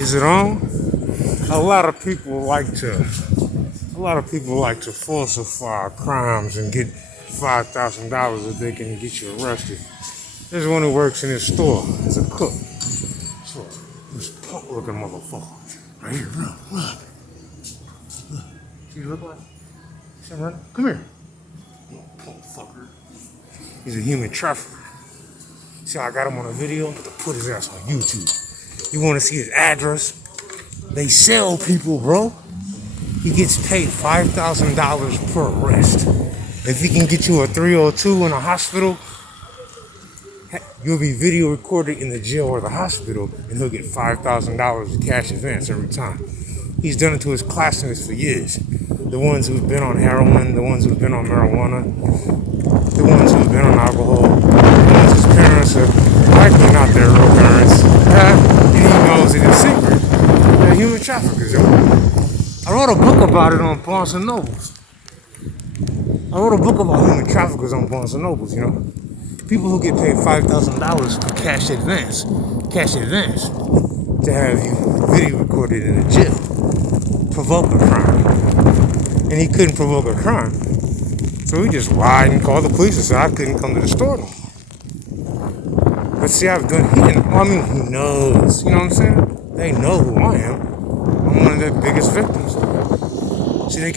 Is it on? A lot of people like to falsify crimes and get $5,000 if they can get you arrested. There's one who works in his store as a cook. So this punk looking motherfucker. Right here, run. See what he look like? See him running? Come here. You punk fucker. He's a human trafficker. See how I got him on a video? I'm going to put his ass on YouTube. You want to see his address? They sell people, bro. He gets paid $5,000 per arrest. If he can get you a 302 in a hospital, you'll be video recorded in the jail or the hospital, and he'll get $5,000 in cash advance every time. He's done it to his classmates for years. The ones who've been on heroin, the ones who've been on marijuana, the ones who've been on alcohol, the ones whose parents are likely not their real parents. And he knows it in secret. They're human traffickers, yo. I wrote a book about it on Barnes & Nobles. I wrote a book about human traffickers on Barnes & Nobles, you know. People who get paid $5,000 for cash advance, to have you video recorded in a jail, provoke a crime. And he couldn't provoke a crime, so he just lied and called the police and said I couldn't come to the store no more. But see, he knows, you know what I'm saying? They know who I am. I'm one of their biggest victims. See, they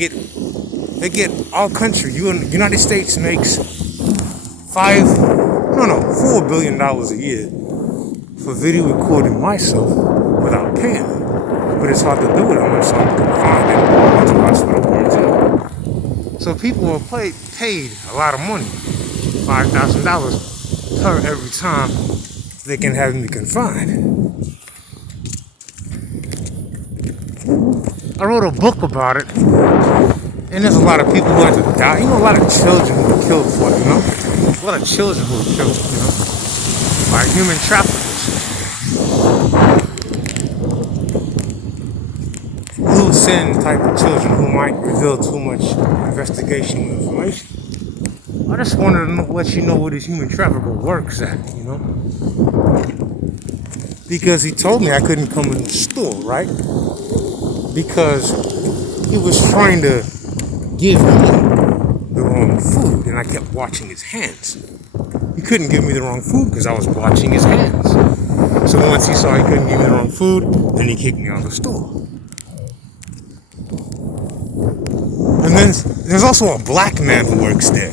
get our country, United States makes $4 billion a year for video recording myself without paying. But it's hard to do it unless I'm confined in a mental hospital or in jail. So people are paid a lot of money, $5,000 per every time they can have me confined. I wrote a book about it, and there's a lot of people who had to die. You know, a lot of children who were killed for it, you know? A lot of children who were killed, you know, by human traffickers. Loose-end type of children who might reveal too much investigational information. I just wanted to let you know where this human trafficker works at, you know? Because he told me I couldn't come in the store, right? Because he was trying to give me the wrong food, and I kept watching his hands. He couldn't give me the wrong food because I was watching his hands. So once he saw he couldn't give me the wrong food, then he kicked me out of the store. And then there's also a black man who works there.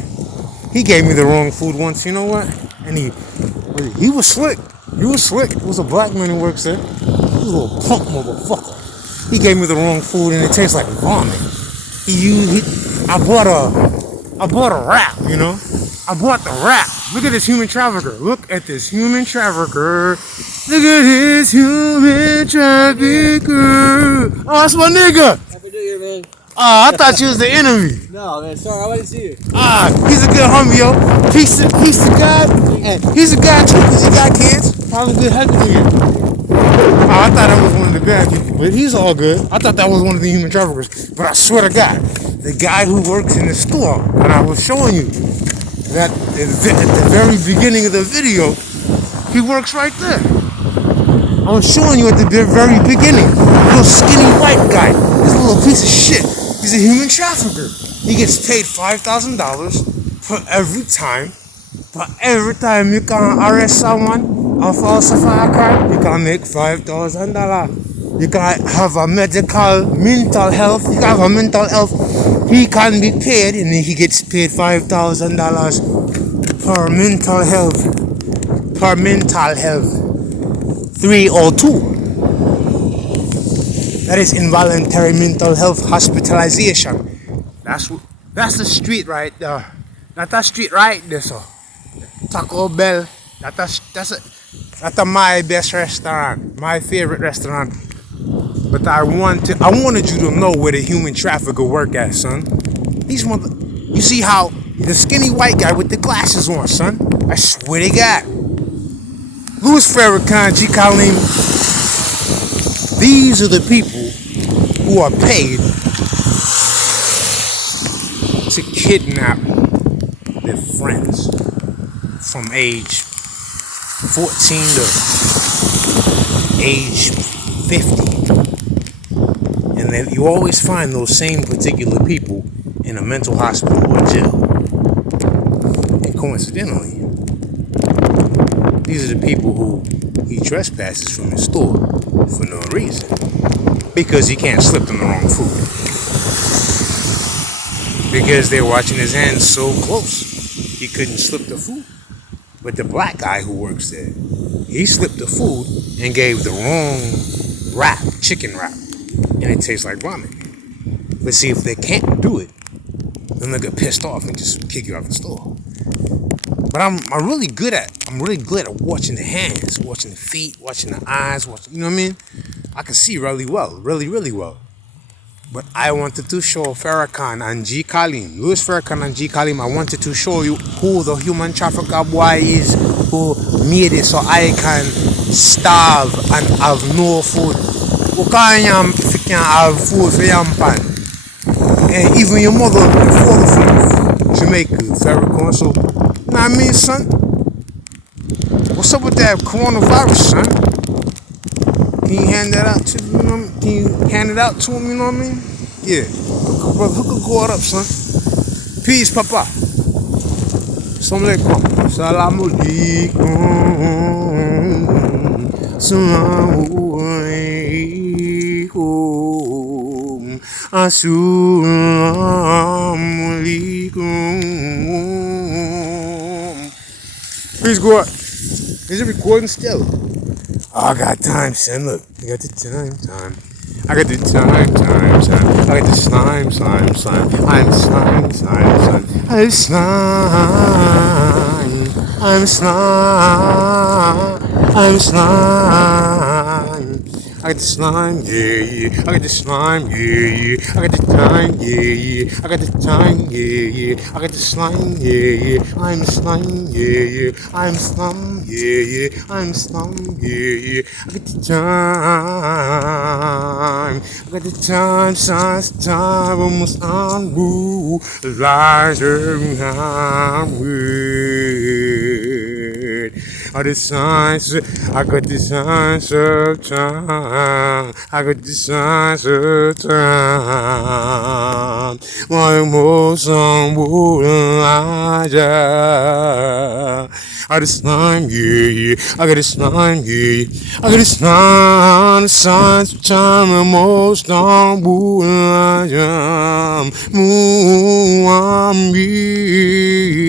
He gave me the wrong food once, you know what? And he was slick. He was slick. It was a black man who works there. He was a little punk motherfucker. He gave me the wrong food and it tastes like vomit. I bought a wrap, you know? I bought the wrap. Look at this human trafficker. Look at this human trafficker. Look at this human trafficker. Oh, that's my nigga. Happy New Year, man. I thought you was the enemy. No, man, sorry, I wanted to see you. He's a good homie, yo. Peace to God. And he's a guy too, because he got kids. Probably good Happy New Year. I thought that was one of the bad people, but he's all good. I thought that was one of the human traffickers. But I swear to God, the guy who works in the store, and I was showing you that at the very beginning of the video, he works right there. I was showing you at the very beginning. Little skinny white guy. This little piece of shit. He's a human trafficker. He gets paid $5,000 for every time. But every time you can arrest someone or falsify a crime, you can make $5,000. You can have a mental health. You can have a mental health. He can be paid, and he gets paid $5,000 per mental health. Per mental health. 302. That is involuntary mental health hospitalization. That's the street right there. That's the street right there, so. Taco Bell. That's my best restaurant, my favorite restaurant. But I wanted you to know where the human trafficker work at, son. You see how the skinny white guy with the glasses on, son? I swear to God. Louis Farrakhan, G. Khalil. These are the people who are paid to kidnap their friends from age 14 to age 50. And then you always find those same particular people in a mental hospital or jail. And coincidentally, these are the people who he trespasses from his store for no reason. Because he can't slip them the wrong food. Because they're watching his hands so close, he couldn't slip the food. But the black guy who works there, he slipped the food and gave the wrong wrap, chicken wrap. And it tastes like ramen. But see, if they can't do it, then they'll get pissed off and just kick you out the store. But I'm really good at watching the hands, watching the feet, watching the eyes, you know what I mean? I can see really well, really well. But I wanted to show Farrakhan and G. Khalim, Louis Farrakhan and G. Khalim, I wanted to show you who the human trafficker boy is, who made it so I can starve and have no food. Who can't if you can't have food for your pan? And even your mother, your father from Jamaica, Farrakhan, so, you know what I mean, son? What's up with that coronavirus, son? Can you hand that out to me? You know, can you hand it out to him? You know what I mean? Yeah. Hook a gourd up, son. Peace, Papa. Assalamu alaikum. Assalamu alaikum. Assalamu alaikum. Assalamu alaikum. Peace, gourd. Is it recording still? Oh, I got time, son. Look, I got the time. I got the time. I got the slime. I'm slime. I'm slime. I got the slime, yeah. I got the slime, yeah. I got the time, yeah. I got the time, yeah. I got the slime, yeah. I'm slime, yeah. I'm slime, yeah. I'm slime, yeah. I got the time. I got the time, size time, almost on woo. Lighter I'm with. I got the signs of time. I got the signs of time. My emotion will Elijah. I got the slime, yeah. I got the slime, yeah. I got the slime, the signs of time. Emotion will Elijah. Move on me.